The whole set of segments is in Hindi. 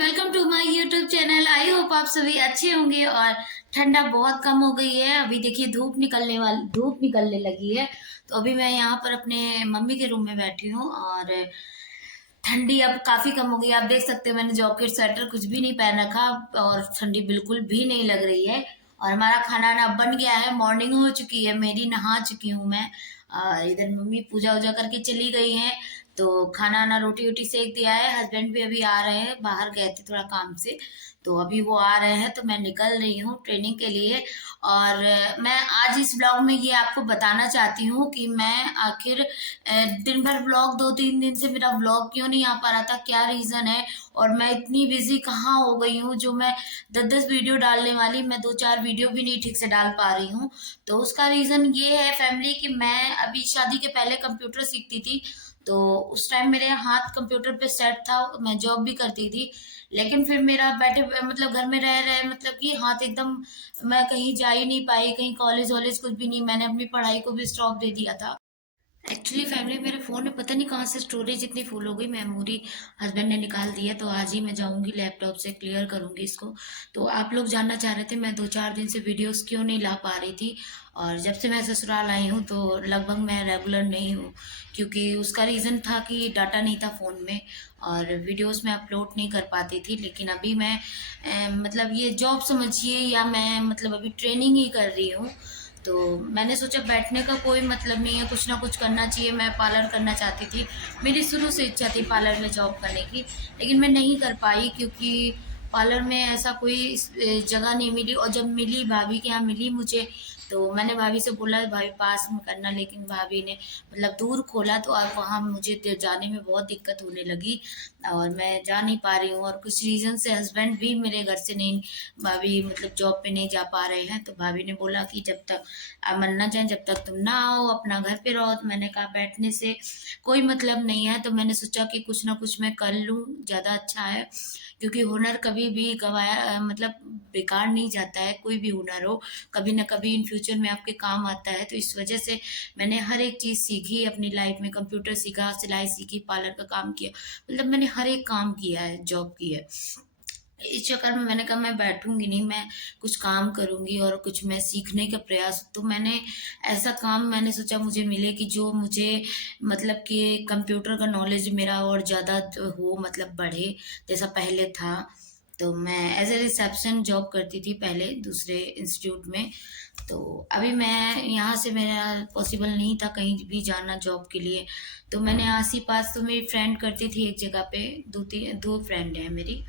Welcome to my YouTube channel. I hope आप सभी अच्छे होंगे। और ठंडा बहुत कम हो गई है। अभी देखिए धूप निकलने लगी है। तो अभी मैं यहाँ पर अपने मम्मी के रूम में बैठी हूँ और ठंडी अब काफी कम हो गई। आप देख सकते हैं मैंने जॉकेट स्वेटर कुछ भी नहीं पहन रखा और ठंडी बिल्कुल भी नहीं लग रही है। और हमारा खाना ना बन गया है, मॉर्निंग हो चुकी है, मेरी नहा चुकी हूँ मैं। और इधर मम्मी पूजा वूजा करके चली गई हैं। तो खाना ना रोटी वोटी सेक दिया है। हस्बैंड भी अभी आ रहे हैं, बाहर गए थे थोड़ा काम से। तो अभी वो आ रहे हैं तो मैं निकल रही हूँ ट्रेनिंग के लिए। और मैं आज इस ब्लॉग में ये आपको बताना चाहती हूँ कि मैं आखिर दिन भर ब्लॉग 2-3 दिन से मेरा ब्लॉग क्यों नहीं आ पा रहा था, क्या रीजन है। और मैं इतनी बिजी कहाँ हो गई हूँ, जो मैं 10-10 वीडियो डालने वाली मैं 2-4 वीडियो भी नहीं ठीक से डाल पा रही हूँ। तो उसका रीजन ये है फैमिली कि मैं अभी शादी के पहले कंप्यूटर सीखती थी। तो उस टाइम मेरे हाथ कंप्यूटर पे सेट था, मैं जॉब भी करती थी। लेकिन फिर मेरा बैठे मतलब घर में रह रहे मतलब कि हाथ एकदम, मैं कहीं जा ही नहीं पाई, कहीं कॉलेज वॉलेज कुछ भी नहीं। मैंने अपनी पढ़ाई को भी स्टॉप दे दिया था। एक्चुअली फैमिली मेरे फ़ोन में पता नहीं कहाँ से स्टोरेज इतनी फुल हो गई, मेमोरी हस्बैंड ने निकाल दी है। तो आज ही मैं जाऊंगी लैपटॉप से क्लियर करूंगी इसको। तो आप लोग जानना चाह रहे थे मैं 2-4 दिन से वीडियोस क्यों नहीं ला पा रही थी। और जब से मैं ससुराल आई हूँ तो लगभग मैं रेगुलर नहीं हूँ, क्योंकि उसका रीज़न था कि डाटा नहीं था फ़ोन में और वीडियोस मैं अपलोड नहीं कर पाती थी। लेकिन अभी मैं मतलब ये जॉब समझिए या मैं मतलब अभी ट्रेनिंग ही कर रही हूँ। तो मैंने सोचा बैठने का कोई मतलब नहीं है, कुछ ना कुछ करना चाहिए। मैं पार्लर करना चाहती थी, मेरी शुरू से इच्छा थी पार्लर में जॉब करने की। लेकिन मैं नहीं कर पाई क्योंकि पार्लर में ऐसा कोई जगह नहीं मिली। और जब मिली भाभी के यहाँ मिली मुझे, तो मैंने भाभी से बोला भाभी पास में करना, लेकिन भाभी ने मतलब दूर खोला। तो अब वहाँ मुझे जाने में बहुत दिक्कत होने लगी और मैं जा नहीं पा रही हूँ। और कुछ रीज़न से हस्बैंड भी मेरे घर से नहीं, भाभी मतलब जॉब पे नहीं जा पा रहे हैं। तो भाभी ने बोला कि जब तक आप मन ना जाए, जब तक तुम ना आओ अपना घर पे रहो। तो मैंने कहा बैठने से कोई मतलब नहीं है। तो मैंने सोचा कि कुछ ना कुछ मैं कर लूँ, ज़्यादा अच्छा है। क्योंकि हुनर कभी भी गवाया मतलब बेकार नहीं जाता है। कोई भी हुनर हो, कभी ना कभी इन फ्यूचर में आपके काम आता है। तो इस वजह से मैंने हर एक चीज़ सीखी अपनी लाइफ में। कंप्यूटर सीखा, सिलाई सीखी, पार्लर का काम किया, मतलब मैंने हर एक काम किया है, जॉब की है। इस चक्कर में मैंने कहा मैं बैठूंगी नहीं, मैं कुछ काम करूंगी और कुछ मैं सीखने का प्रयास। तो मैंने ऐसा काम मैंने सोचा मुझे मिले कि जो मुझे मतलब कि कंप्यूटर का नॉलेज मेरा और ज़्यादा हो, मतलब बढ़े जैसा पहले था। तो मैं एज ए रिसेप्शन जॉब करती थी पहले दूसरे इंस्टीट्यूट में। तो अभी मैं यहाँ से, मेरा पॉसिबल नहीं था कहीं भी जाना जॉब के लिए। तो मैंने आस ही पास, तो मेरी फ्रेंड करती थी एक जगह पे, दो फ्रेंड है मेरी।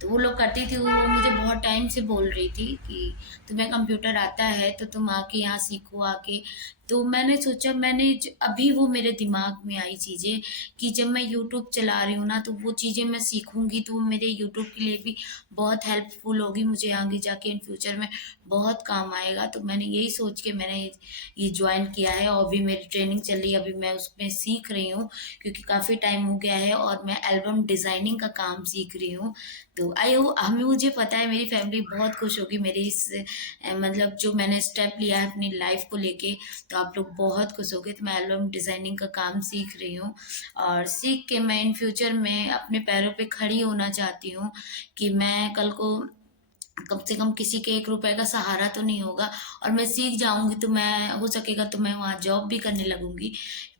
तो वो लोग करती थी, वो मुझे बहुत टाइम से बोल रही थी कि तुम्हें कंप्यूटर आता है तो तुम आके यहाँ सीखो आके। तो मैंने सोचा, अभी वो मेरे दिमाग में आई चीज़ें कि जब मैं यूट्यूब चला रही हूँ ना, तो वो चीज़ें मैं सीखूंगी तो वो मेरे यूट्यूब के लिए भी बहुत हेल्पफुल होगी, मुझे आगे जाके इन फ्यूचर में बहुत काम आएगा। तो मैंने यही सोच के मैंने ये ज्वाइन किया है और अभी मेरी ट्रेनिंग चल रही है, अभी मैं उसमें सीख रही हूँ। क्योंकि काफ़ी टाइम हो गया है और मैं एल्बम डिज़ाइनिंग का काम सीख रही हूँ। तो आई हो हमें, मुझे पता है मेरी फैमिली बहुत खुश होगी मेरी इस मतलब जो मैंने स्टेप लिया है अपनी लाइफ को लेके। तो आप लोग बहुत खुश होगे। तो मैं एल्बम डिज़ाइनिंग का काम सीख रही हूँ और सीख के मैं इन फ्यूचर में अपने पैरों पे खड़ी होना चाहती हूँ कि मैं कल को कम से कम किसी के 1 रुपए का सहारा तो नहीं होगा। और मैं सीख जाऊंगी तो मैं, हो सकेगा तो मैं वहाँ जॉब भी करने लगूंगी।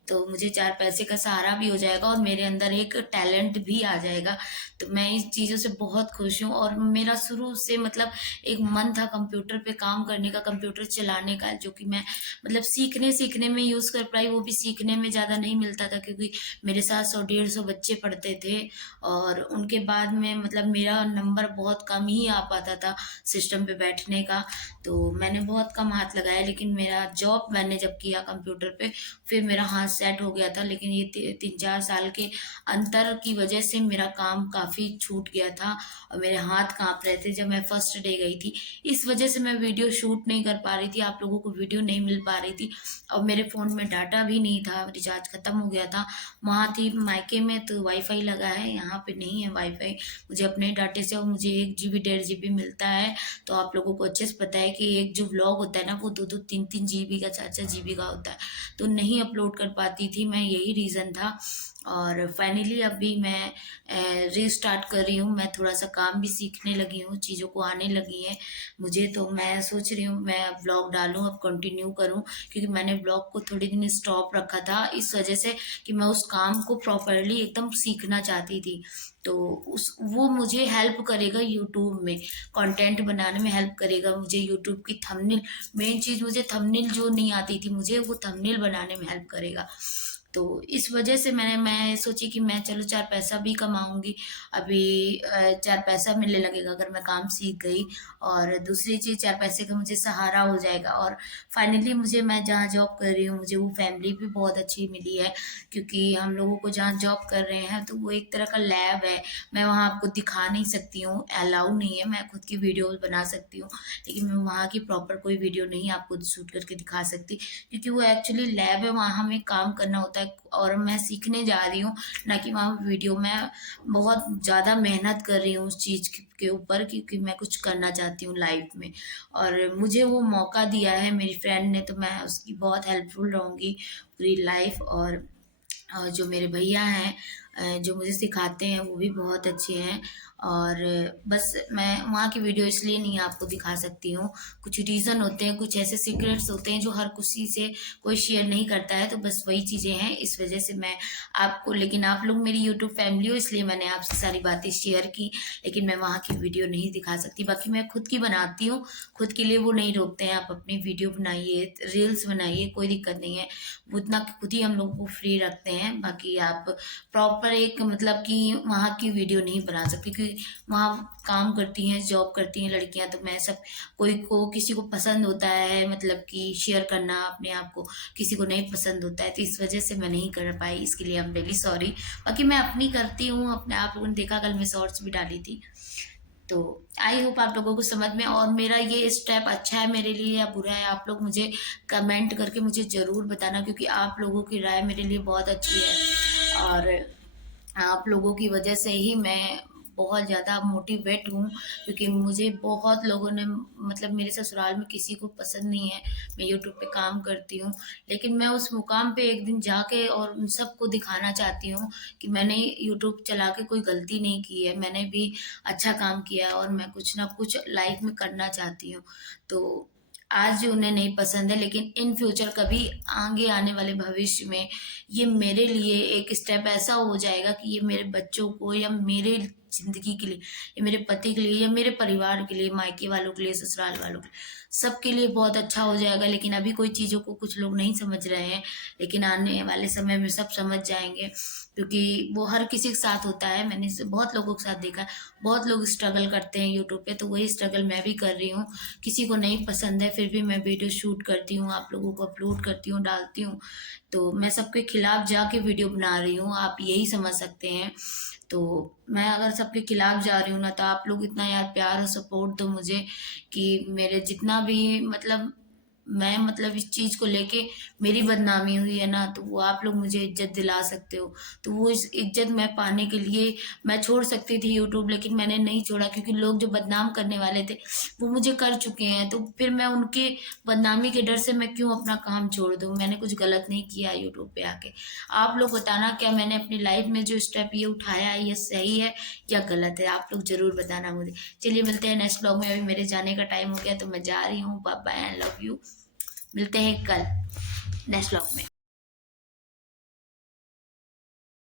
तो मुझे 4 पैसे का सहारा भी हो जाएगा और मेरे अंदर एक टैलेंट भी आ जाएगा। तो मैं इस चीज़ों से बहुत खुश हूँ। और मेरा शुरू से मतलब एक मन था कंप्यूटर पे काम करने का, कंप्यूटर चलाने का, जो कि मैं मतलब सीखने सीखने में यूज़ कर पाई। वो भी सीखने में ज़्यादा नहीं मिलता था क्योंकि मेरे साथ 100-150 बच्चे पढ़ते थे। और उनके बाद में मतलब मेरा नंबर बहुत कम ही आ पाता था सिस्टम पे बैठने का। तो मैंने बहुत कम हाथ लगाया। लेकिन मेरा जॉब मैंने जब किया कंप्यूटर पे, फिर मेरा हाथ सेट हो गया था। लेकिन ये 3-4 साल के अंतर की वजह से मेरा काम काफ़ी छूट गया था और मेरे हाथ कांप रहे थे जब मैं फर्स्ट डे गई थी। इस वजह से मैं वीडियो शूट नहीं कर पा रही थी, आप लोगों को वीडियो नहीं मिल पा रही थी। और मेरे फ़ोन में डाटा भी नहीं था, रिचार्ज ख़त्म हो गया था। वहाँ थी मायके में तो वाईफाई लगा है, यहाँ पे नहीं है वाईफाई मुझे अपने डाटे से। और मुझे 1 GB 1.5 GB मिलता है। तो आप लोगों को अच्छे से पता है कि एक जो व्लॉग होता है ना, वो 2-2 3-3 GB का, 4-4 GB का होता है। तो नहीं अपलोड कर पाती थी मैं, यही रीज़न था। और फाइनली अभी मैं रीस्टार्ट कर रही हूँ। मैं थोड़ा सा काम भी सीखने लगी हूँ, चीज़ों को आने लगी हैं मुझे, तो मैं सोच रही हूँ मैं ब्लॉग डालूँ, अब कंटिन्यू करूँ, क्योंकि मैंने ब्लॉग को थोड़े दिन स्टॉप रखा था इस वजह से कि मैं उस काम को प्रॉपरली एकदम सीखना चाहती थी। तो उस वो मुझे हेल्प करेगा यूट्यूब में, कंटेंट बनाने में हेल्प करेगा मुझे यूट्यूब की थंबनेल। मेन चीज़ मुझे थंबनेल जो नहीं आती थी मुझे, वो थंबनेल बनाने में हेल्प करेगा। तो इस वजह से मैं सोची कि मैं चलो 4 पैसा भी कमाऊँगी। अभी 4 पैसा मिलने लगेगा अगर मैं काम सीख गई, और दूसरी चीज़ 4 पैसे का मुझे सहारा हो जाएगा। और फाइनली मैं जहाँ जॉब कर रही हूँ, मुझे वो फैमिली भी बहुत अच्छी मिली है, क्योंकि हम लोगों को जहाँ जॉब कर रहे हैं तो वो एक तरह का लैब है। मैं वहाँ आपको दिखा नहीं सकती हूँ, अलाउ नहीं है, मैं खुद की वीडियोज़ बना सकती हूँ, लेकिन मैं वहाँ की प्रॉपर कोई वीडियो नहीं आपको शूट करके दिखा सकती, क्योंकि वो एक्चुअली लैब है, वहाँ हमें काम करना होता है और मैं सीखने जा रही हूँ, ना कि वहाँ वीडियो। मैं बहुत ज़्यादा मेहनत कर रही हूँ उस चीज़ के ऊपर, क्योंकि मैं कुछ करना चाहती हूँ लाइफ में, और मुझे वो मौका दिया है मेरी फ्रेंड ने, तो मैं उसकी बहुत हेल्पफुल रहूँगी पूरी लाइफ। और जो मेरे भैया हैं जो मुझे सिखाते हैं वो भी बहुत अच्छे हैं। और बस मैं वहाँ की वीडियो इसलिए नहीं आपको दिखा सकती हूँ, कुछ रीज़न होते हैं, कुछ ऐसे सीक्रेट्स होते हैं जो हर किसी से कोई शेयर नहीं करता है, तो बस वही चीज़ें हैं, इस वजह से मैं आपको, लेकिन आप लोग मेरी यूट्यूब फैमिली हो इसलिए मैंने आपसे सारी बातें शेयर की, लेकिन मैं वहाँ की वीडियो नहीं दिखा सकती। बाकी मैं खुद की बनाती हूँ, खुद के लिए वो नहीं रोकते हैं, आप अपनी वीडियो बनाइए, रील्स बनाइए, कोई दिक्कत नहीं है, उतना खुद ही हम लोगों को फ्री रखते हैं। बाकी आप प्रॉपर एक मतलब कि वहाँ की वीडियो नहीं बना सकती, क्योंकि वहाँ काम करती हैं, जॉब करती हैं लड़कियाँ, तो मैं सब, कोई को किसी को पसंद होता है मतलब कि शेयर करना अपने आप को, किसी को नहीं पसंद होता है, तो इस वजह से मैं नहीं कर पाई, इसके लिए आई एम रियली सॉरी। बाकी मैं अपनी करती हूँ अपने, आप लोगों ने देखा कल मैं शॉर्ट्स भी डाली थी। तो आई होप आप लोगों को समझ में, और मेरा ये स्टेप अच्छा है मेरे लिए या बुरा है, आप लोग मुझे कमेंट करके मुझे ज़रूर बताना, क्योंकि आप लोगों की राय मेरे लिए बहुत अच्छी है, और आप लोगों की वजह से ही मैं बहुत ज़्यादा मोटिवेट हूँ, क्योंकि मुझे बहुत लोगों ने, मतलब मेरे ससुराल में किसी को पसंद नहीं है मैं यूट्यूब पे काम करती हूँ, लेकिन मैं उस मुकाम पे एक दिन जाके और उन सबको दिखाना चाहती हूँ कि मैंने यूट्यूब चला के कोई गलती नहीं की है, मैंने भी अच्छा काम किया है, और मैं कुछ ना कुछ लाइफ में करना चाहती हूँ। तो आज उन्हें नहीं पसंद है, लेकिन इन फ्यूचर कभी आगे आने वाले भविष्य में ये मेरे लिए एक स्टेप ऐसा हो जाएगा कि ये मेरे बच्चों को, या मेरे ज़िंदगी के लिए, या मेरे पति के लिए, या मेरे परिवार के लिए, मायके वालों के लिए, ससुराल वालों के लिए, सबके लिए बहुत अच्छा हो जाएगा। लेकिन अभी कोई चीज़ों को कुछ लोग नहीं समझ रहे हैं, लेकिन आने वाले समय में सब समझ जाएँगे, क्योंकि वो हर किसी के साथ होता है। मैंने इसे बहुत लोगों के साथ देखा है, बहुत लोग स्ट्रगल करते हैं यूट्यूब पे, तो वही स्ट्रगल मैं भी कर रही हूँ। किसी को नहीं पसंद है, फिर भी मैं वीडियो शूट करती हूँ, आप लोगों को अपलोड करती हूँ, डालती हूँ। तो मैं सबके खिलाफ जाके वीडियो बना रही हूँ, आप यही समझ सकते हैं। तो मैं अगर सबके खिलाफ जा रही हूँ ना, तो आप लोग इतना यार प्यार और सपोर्ट दो मुझे, कि मेरे जितना भी मतलब मैं मतलब इस चीज़ को लेके मेरी बदनामी हुई है ना, तो वो आप लोग मुझे इज्जत दिला सकते हो। तो वो इस इज्जत मैं पाने के लिए मैं छोड़ सकती थी यूट्यूब, लेकिन मैंने नहीं छोड़ा, क्योंकि लोग जो बदनाम करने वाले थे वो मुझे कर चुके हैं, तो फिर मैं उनके बदनामी के डर से मैं क्यों अपना काम छोड़ दूँ। मैंने कुछ गलत नहीं किया यूट्यूब पे आके। आप लोग बताना, क्या मैंने अपनी लाइफ में जो स्टेप ये उठाया है ये सही है या गलत है, आप लोग जरूर बताना मुझे। चलिए मिलते हैं नेक्स्ट ब्लॉग में, अभी मेरे जाने का टाइम हो गया तो मैं जा रही हूँ। Bye bye, I love you. मिलते हैं कल नेक्स्ट ब्लॉग में।